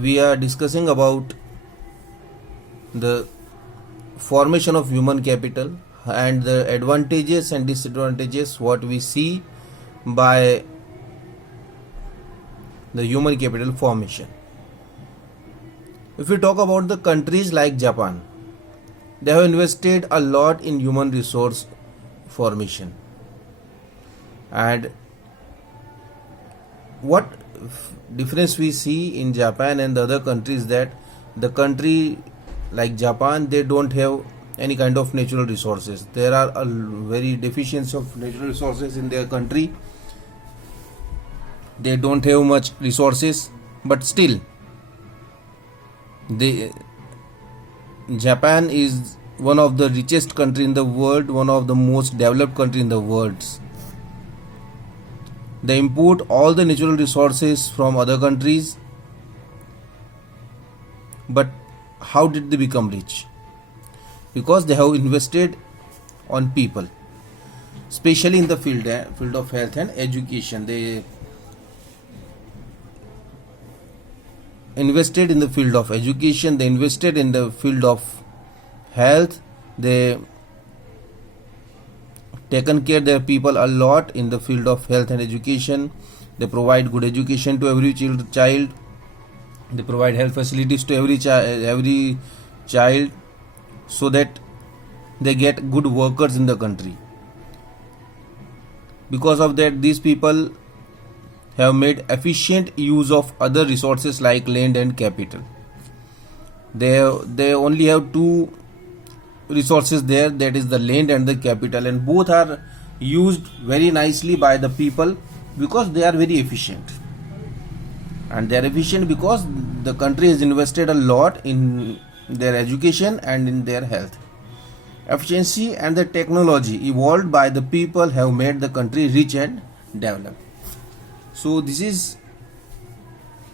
we are discussing about the formation of human capital and the advantages and disadvantages what we see by the human capital formation. If we talk about the countries like Japan, they have invested a lot in human resource formation. And what difference we see in Japan and the other countries, that the country like Japan, they don't have any kind of natural resources. There are a very deficiency of natural resources in their country. They don't have much resources, but still Japan is one of the richest country in the world, one of the most developed country in the world. They import all the natural resources from other countries, but how did they become rich? Because they have invested on people, especially in the field of health and education. They invested in the field of education, they invested in the field of health, they taken care their people a lot in the field of health and education. They provide good education to every child. They provide health facilities to every child so that they get good workers in the country. Because of that, these people have made efficient use of other resources like land and capital. They only have two resources there, that is the land and the capital, and both are used very nicely by the people because they are very efficient. And they are efficient because the country has invested a lot in their education and in their health. Efficiency and the technology evolved by the people have made the country rich and developed. So this is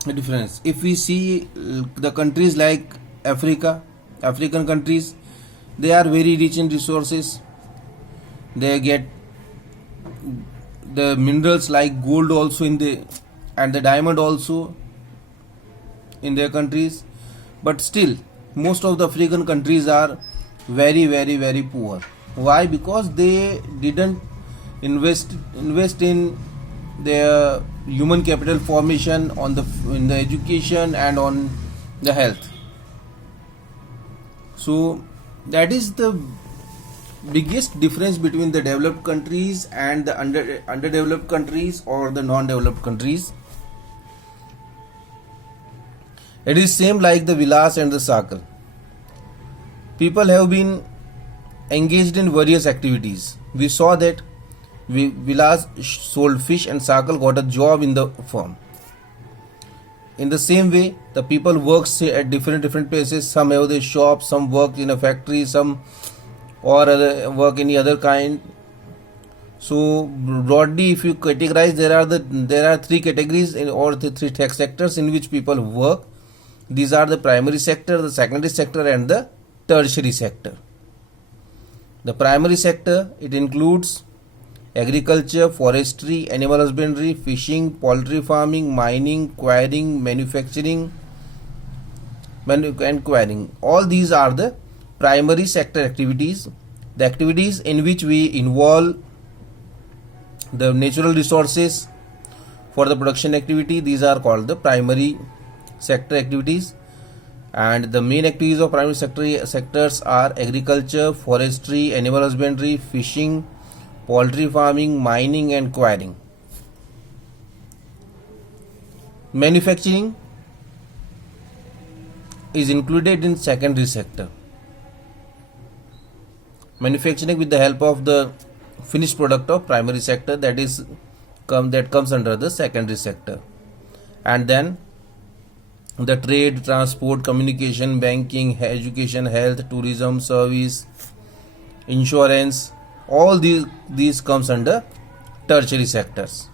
the difference. If we see the countries like African countries, they are very rich in resources. They get the minerals like gold also and the diamond also in their countries. But still, most of the African countries are very, very, very poor. Why? Because they didn't invest in their human capital formation in the education and on the health. So that is the biggest difference between the developed countries and the underdeveloped countries or the non-developed countries. It is same like the Vilas and the Sakal. People have been engaged in various activities. We saw that Vilas sold fish and Sakal got a job in the firm. In the same way, the people work at different places. Some have their shops, some work in a factory, some or work any other kind. So broadly, if you categorize, there are three categories or the three tech sectors in which people work. These are the primary sector, the secondary sector, and the tertiary sector. The primary sector, it includes agriculture, forestry, animal husbandry, fishing, poultry farming, mining, quarrying, manufacturing, and quarrying. All these are the primary sector activities. The activities in which we involve the natural resources for the production activity, these are called the primary sector activities. And the main activities of primary sectors are agriculture, forestry, animal husbandry, fishing, poultry farming, mining, and quarrying. Manufacturing is included in secondary sector. Manufacturing with the help of the finished product of primary sector, that comes under the secondary sector. And then the trade, transport, communication, banking, education, health, tourism, service, insurance, all these comes under tertiary sectors.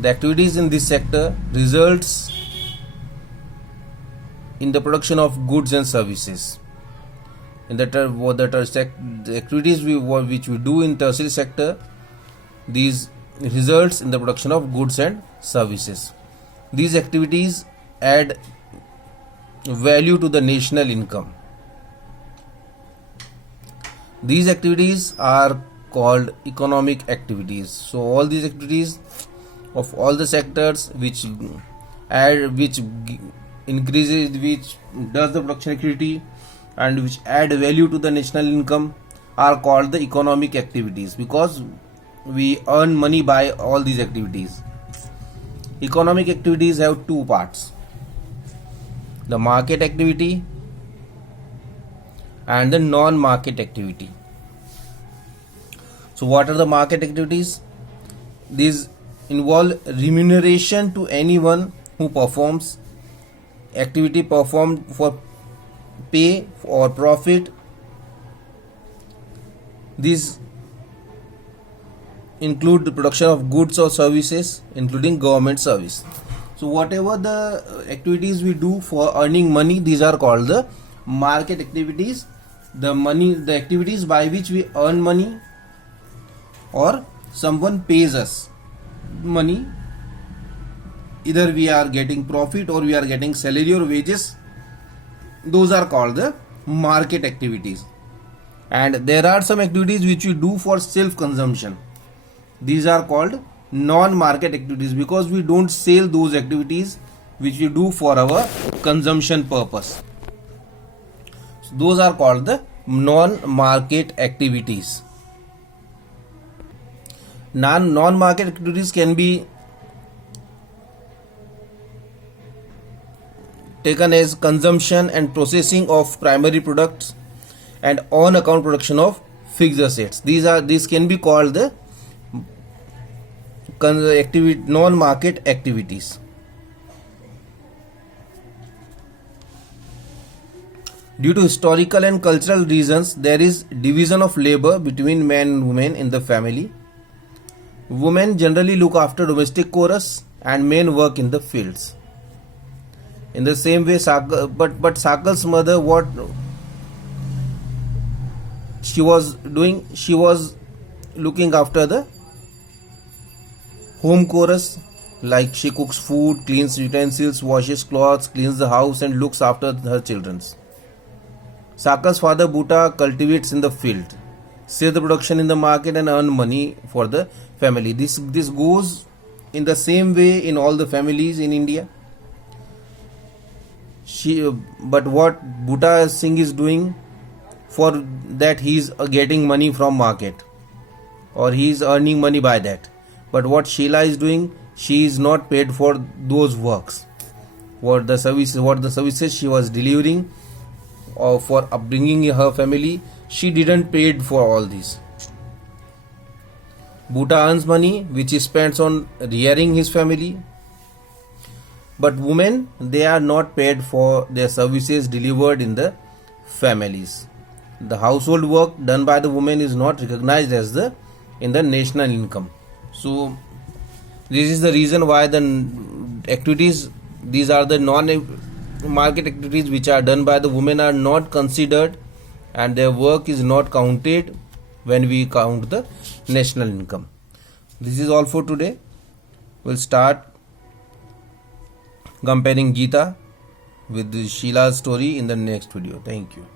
The activities in this sector results in the production of goods and services. In the activities which we do in tertiary sector, these results in the production of goods and services. These activities add value to the national income. These activities are called economic activities. So all these activities of all the sectors which increases, which does the production activity and which add value to the national income are called the economic activities, because we earn money by all these activities. Economic activities have two parts: the market activity and the non-market activity. So what are the market activities? These involve remuneration to anyone who performs activity performed for pay or profit. These include the production of goods or services, including government service. So whatever the activities we do for earning money, these are called the market activities. The activities by which we earn money or someone pays us money, either we are getting profit or we are getting salary or wages, those are called the market activities. And there are some activities which we do for self consumption. These are called non-market activities, because we don't sell those activities which we do for our consumption purpose. So those are called the non-market activities. Non-market activities can be taken as consumption and processing of primary products and on account production of fixed assets. These can be called the non-market activities. Due to historical and cultural reasons, there is division of labor between men and women in the family. Women generally look after domestic chorus and men work in the fields. In the same way, but Sakal's mother, what she was doing, she was looking after the home chorus, like she cooks food, cleans utensils, washes clothes, cleans the house and looks after her children. Sakal's father Bhuta cultivates in the field, sells the production in the market and earn money for the family. This goes in the same way in all the families in India. But what Bhuta Singh is doing, for that he is getting money from market or he is earning money by that. But what Sheila is doing, she is not paid for those works. What the services she was delivering or for upbringing her family, she didn't paid for all this. Bhuta earns money which he spends on rearing his family. But women, they are not paid for their services delivered in the families. The household work done by the women is not recognized as in the national income. So this is the reason why the activities, these are the non-market activities which are done by the women, are not considered and their work is not counted when we count the national income. This is all for today. We'll start comparing Gita with Sheila's story in the next video. Thank you.